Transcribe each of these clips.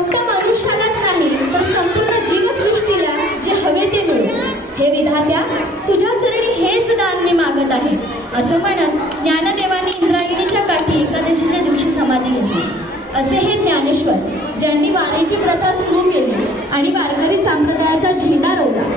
फक्त मनुष्यालाच नाही तर संपूर्ण जीवसृष्टीला जे हवे ते मिळो. हे विधात्या, तुझ्या चरणी हेच दान मी मागत आहे. असं म्हणत ज्ञानदेवांनी इंद्रायणीच्या काठी एकादशीच्या दिवशी समाधी घेतली. असे हे ज्ञानेश्वर, ज्यांनी वारीची प्रथा सुरू केली आणि वारकरी संप्रदायाचा झेंडा रोवला.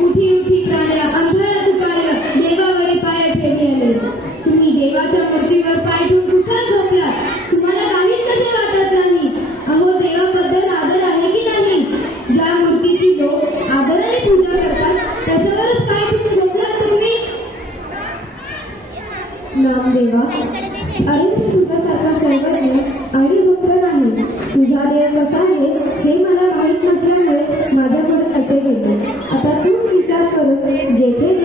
उठी उठी प्राण्या अंधार तुकाय देवावरी पाय ठेविले. तुम्ही देवाच्या मूर्तीवर पाय ठेवून कुशल झोपला. तुम्हाला काहीच कसे वाटत नाही. अहो, देवाबद्दल आदर आहे की नाही? ज्या मूर्तीची लोक आदराने पूजा करतात त्याच्यावरच पाय ठेवून झोपलात तुम्ही. नामदेवा, अरे मी तुझ्यासारखा सर्वज्ञ आणि भक्त नाही. तुझा देव कसा आहे हे मला माहीत नसल्यामुळे माझ्याकडून असे घडले. आता तूच विचार करून जेथे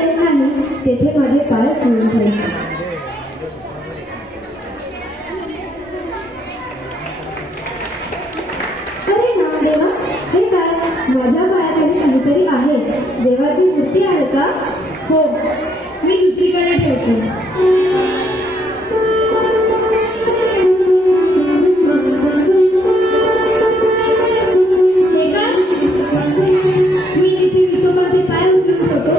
मूर्ती आहे का? हो, मी दुसरीकडे ठेवतो. हे काय? मी जिथे विसोबाचे पाय उचलून ठेवतो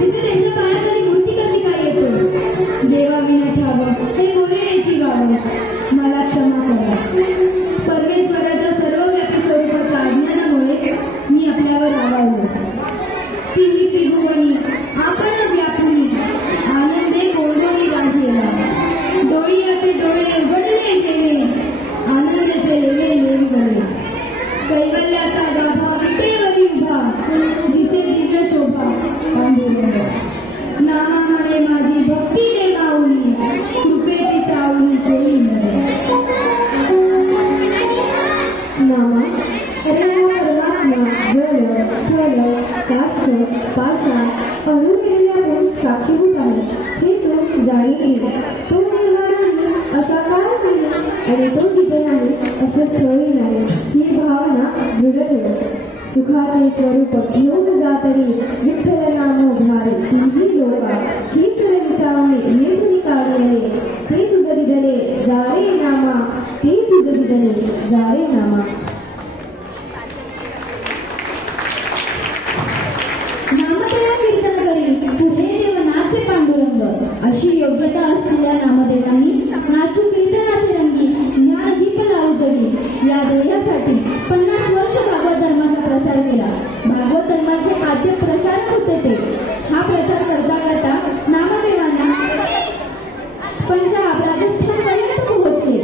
तिथे त्यांच्या पायाखाली मूर्ती कशी काय येतो? देवाविना ठावं हे गोरेची व्हावं. मला क्षमा करा. परमेश्वराच्या सर्वव्यापी स्वरूपाच्या अज्ञानामुळे मी आपल्यावर रागावलो. तिन्ही त्रिभुवनी आपण व्यापुनी आनंदे गोंधळी राहिला. डोळियाचे डोळे उघडले जेणे आनंदाचे लेवे लेवी बने. कैवल्याचा गाभा विटेवरी उभा दिसे दिव्य शोभा पांडुरंग. नामाने माझी भक्ती दे माऊली कृपेची सावली केली नामा. परमात्मा जल स्थल काश पाषाण अणुरेल्यातून साक्षीभूत आहे हे तू जाणील. तो निर्वाण नाही असा काळ नाही आणि तो तिथे नाही असं स्थळी नाही ही भावना दृढ ठेव. सुखाचे स्वरूप घेऊन जातरी विठ्ठल नाम उभारे तीही लोका हीच विसावणे येथून काढले. ते तुझ दिदले जारे नामा ते तुझ दिदले जारे नामा. नामदेव कीर्तन करी पुढे देव नाचे पांडुरंग. अशी योग्यता असलेल्या नामदेवांनी नाचू कीर्तनाचे रंगी ज्ञान दीप लावू जडी या ध्येयासाठी 50 वर्ष भागवत धर्माचा प्रसार केला. भागवत धर्माचे आद्य प्रचारक होते ते. हा प्रचार करता करता नामदेवांना पंजाब राजस्थानपर्यंत पोहोचले.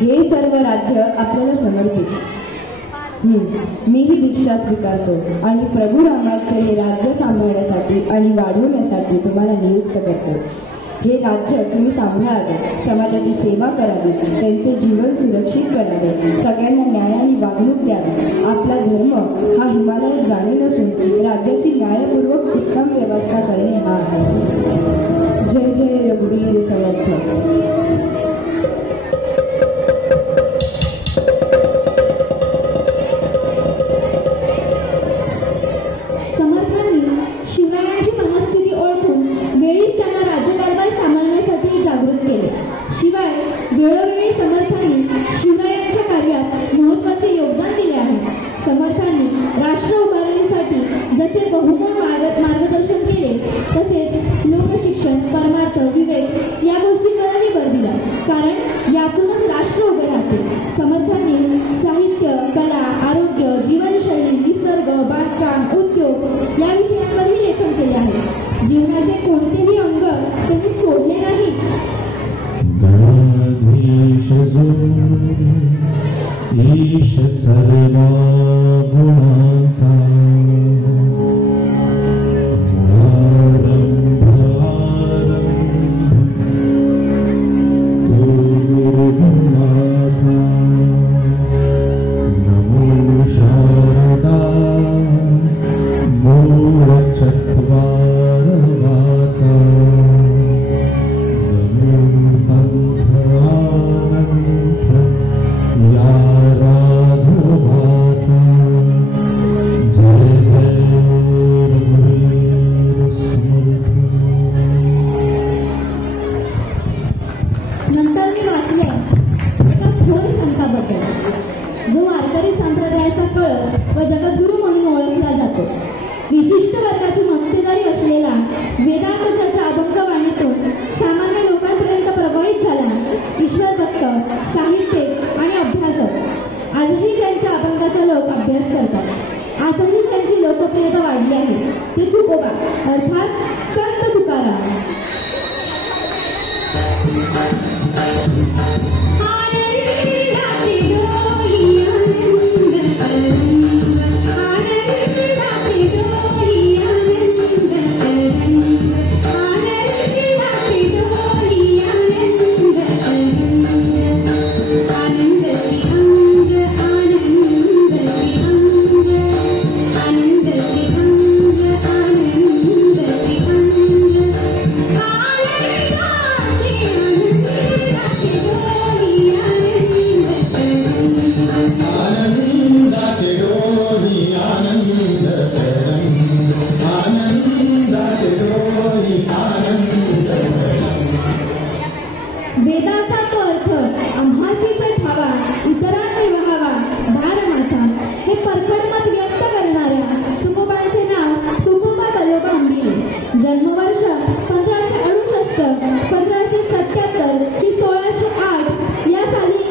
हे सर्व राज्य आपल्याला समर्पित. मी ही भिक्षा स्वीकारतो आणि प्रभू रामाचे हे राज्य सांभाळण्यासाठी आणि वाढवण्यासाठी तुम्हाला नियुक्त करतो. हे राज्य तुम्ही सांभाळावे, समाजाची सेवा करावी, त्यांचे जीवन सुरक्षित करावे, सगळ्यांना न्यायाने वागणूक द्यावी. आपला धर्म हा हिमालयात जाणे नसून राज्याची न्यायपूर्वक उत्तम व्यवस्था करणे हा आहे. जय जय रघुवीर समर्थ. वेळोवेळी समर्थांनी शिवरायांच्या कार्यात महत्त्वाचे योगदान दिले आहे. समर्थांनी राष्ट्र उभारणीसाठी जसे बहुमोल मार्गदर्शन केले तसेच लोकशिक्षण, परमार्थ, विवेक या गोष्टींवरही भर दिला, कारण यातूनच राष्ट्र उभे राहते. समर्थांनी साहित्य, कला, आरोग्य, जीवनशैली, निसर्ग, बांधकाम, उद्योग या विषयांवरही लेखन केले आहे. जीवनाचे कोणतेही अंग त्यांनी सोडले नाही. ईश सर्वा गुणांचा नमो शारदा मूळ चत्वार वारकरी संप्रदायाचा कळस व जगद्गुरू म्हणून ओळखला जातो. विशिष्ट वर्गाची मक्तेदारी असलेला वेदांताच्या अभंगवाणीतून सामान्य लोकांपर्यंत प्रभावित झाला ईश्वर भक्त, साहित्यिक आणि अभ्यासक आजही ज्यांच्या अभंगाचा लोक अभ्यास करतात, आजही त्यांची लोकप्रियता वाढली आहे ते तुकोबा अर्थात संत तुकाराम. वेदाचा तो अर्थ आम्हासीचा ठावा इतरांनी वहावा भार माथा हे परखड मत व्यक्त करणाऱ्या तुकोबांचे नाव तुकोबा बलोबा अंबिले. जन्मवर्ष 1568, 1577 की 1608 या साली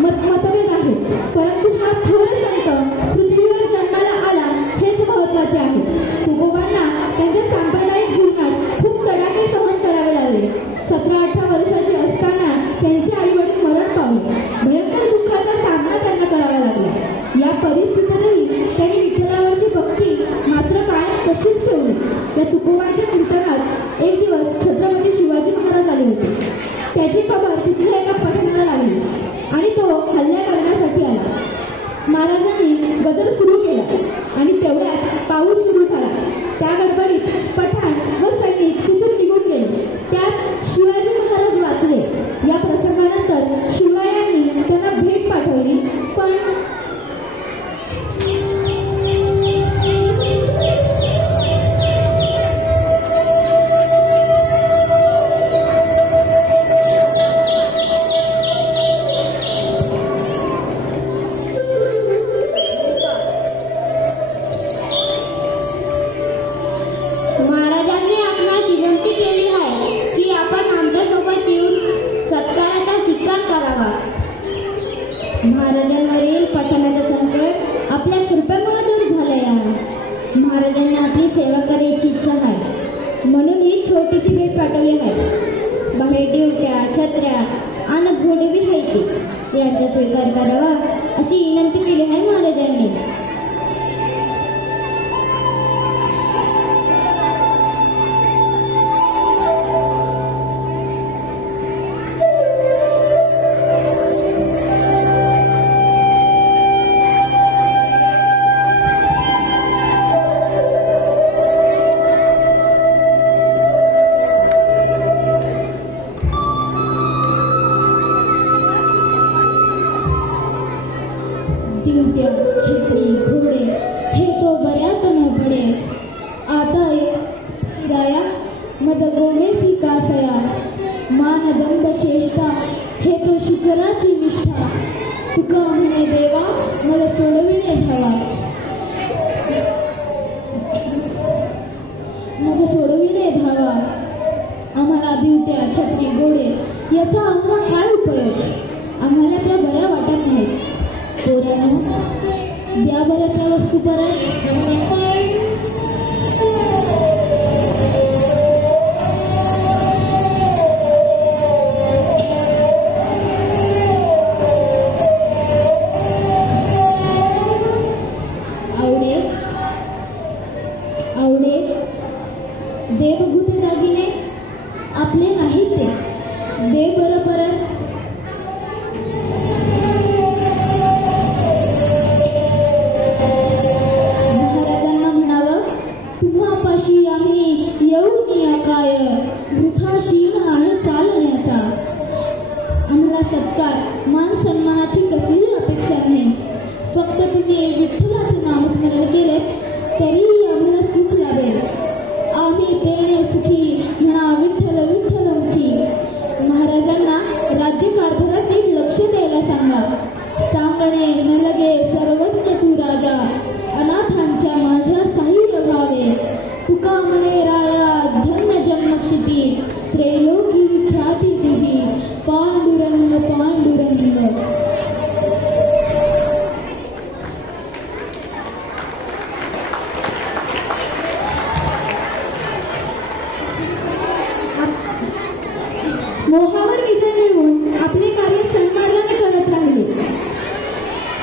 मतभेद आहेत, परंतु हा थोर संत पृथ्वीवर जन्माला आला हेच महत्वाचे आहे. तुकोबांना त्यांच्या सांप्रदायिक जीवनात खूप तडाखे सहन करावे लागले. 17-18 वर्षाचे असताना त्यांचे आई वडील मरण पावले. भयंकर दुःखाचा सामना त्यांना करावा लागला. या परिस्थितीतही त्यांनी विठ्ठलावरची भक्ती मात्र कायम तशीच ठेवली. त्या तुकोबांच्या कीर्तनात एक दिवस छत्रपती शिवाजी महाराज आले होते. त्याची खबर तिथल्या एका पठणाला लागली आणि तो हल्ला करण्यासाठी आला. महाराजांनी गजर सुरू केला आणि तेवढ्यात पाऊस सुरू झाला. त्या गडबडीत पठाण व सैनिक तिथून निघून गेले. त्यात शिवाजी महाराज वाचले. या प्रसंगानंतर शिवरायांनी त्यांना भेट पाठवली, पण महाराजांवरील पठाणाचं संकट आपल्या कृपेमुळे दूर झालंय. महाराजांना आपली सेवा करायची इच्छा आहे म्हणून ही छोटीशी भेट पाठवली आहे. बाहेर ड्युट्या, छत्र्या आणि घोडे बी आहेत, यांचा स्वीकार करावा अशी विनंती केली आहे महाराजांनी. दिवट्या, छत्री, घोडे हे तो बऱ्यात न पडे. आता राया मज गोमेसी कासया मानदंड चेष्टा हे तो शुकराची निष्ठा. तुका म्हणे देवा मला सोडविणे धावा, माझं सोडविणे धावा. आम्हाला दिवट्या, छत्री, घोडे याचा आम्हाला काय उपयोग? आम्हाला त्या बऱ्या वाटत नाहीत. पोरांनो द्या बरं त्या वस्तू परत. आवडे आवडे दे बघू ते दागिने आपले नाही ते दे बरं परत. महाराजांना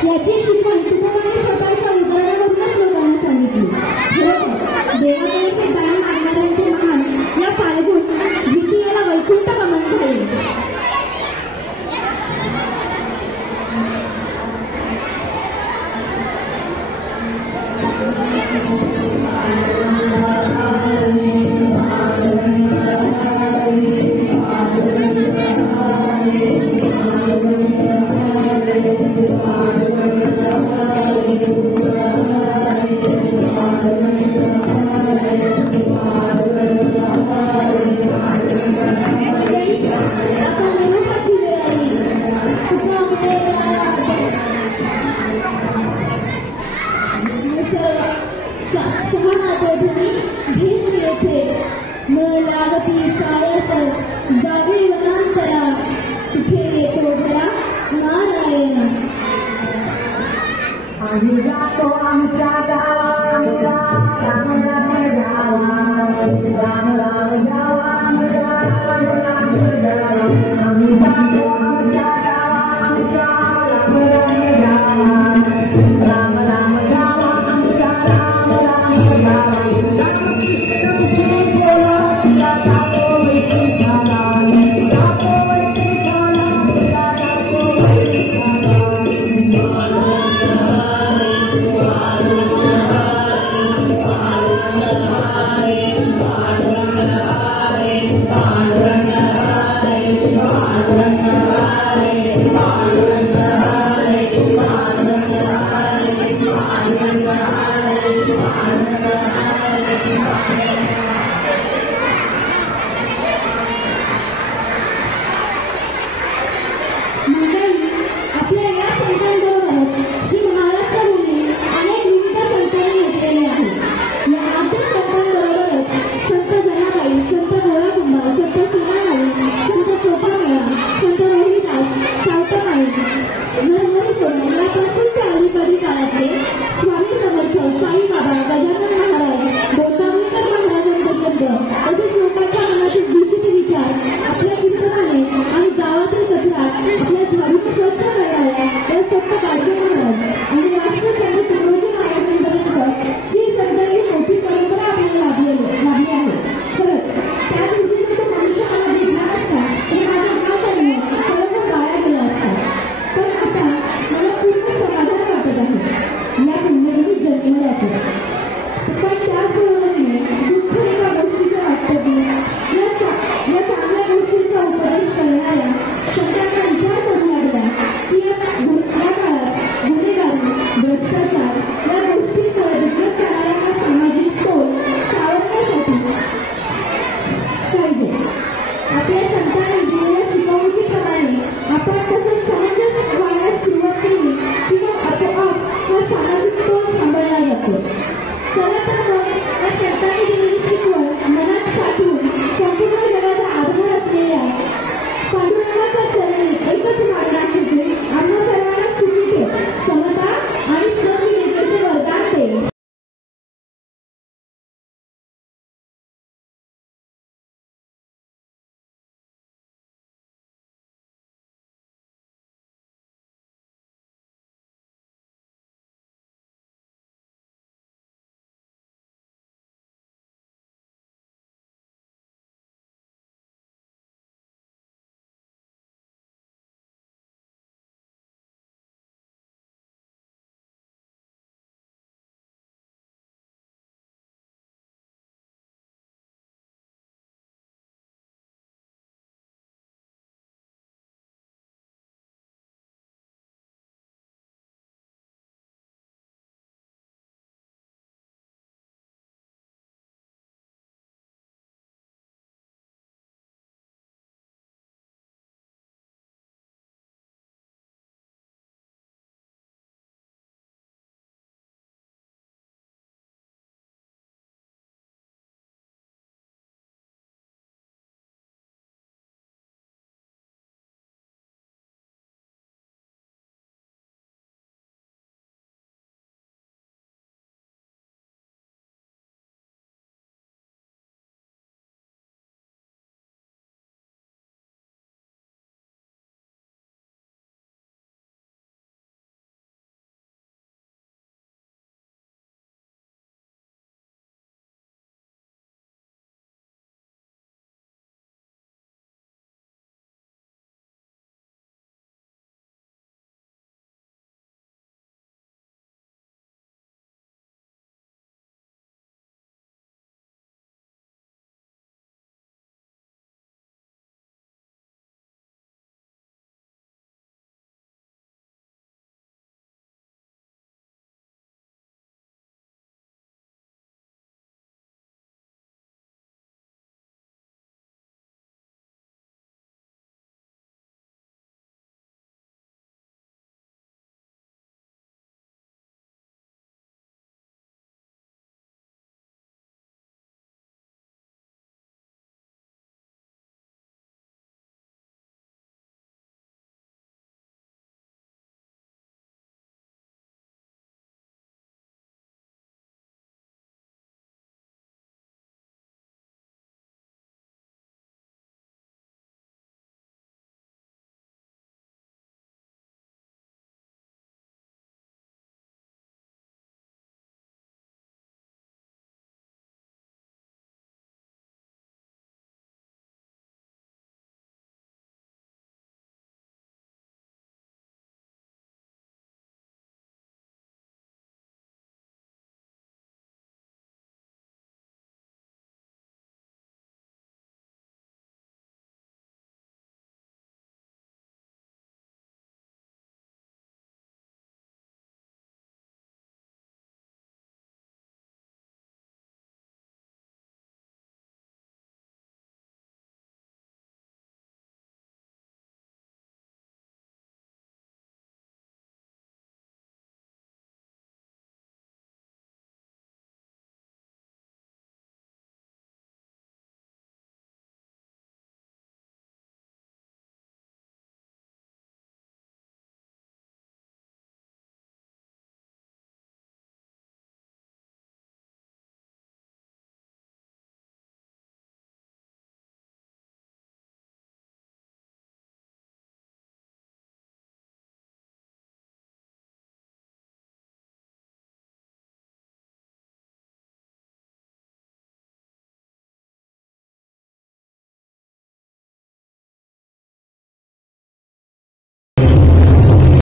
याची शिकवण तुकोबांनी स्वतःच्या उदाहरणावरूनच लोकांना सांगितली. देवाकडे हे दान मागणाऱ्यांचे महान या फाल्गुन द्वितीयेला वैकुंठ गमन झाले. राम राम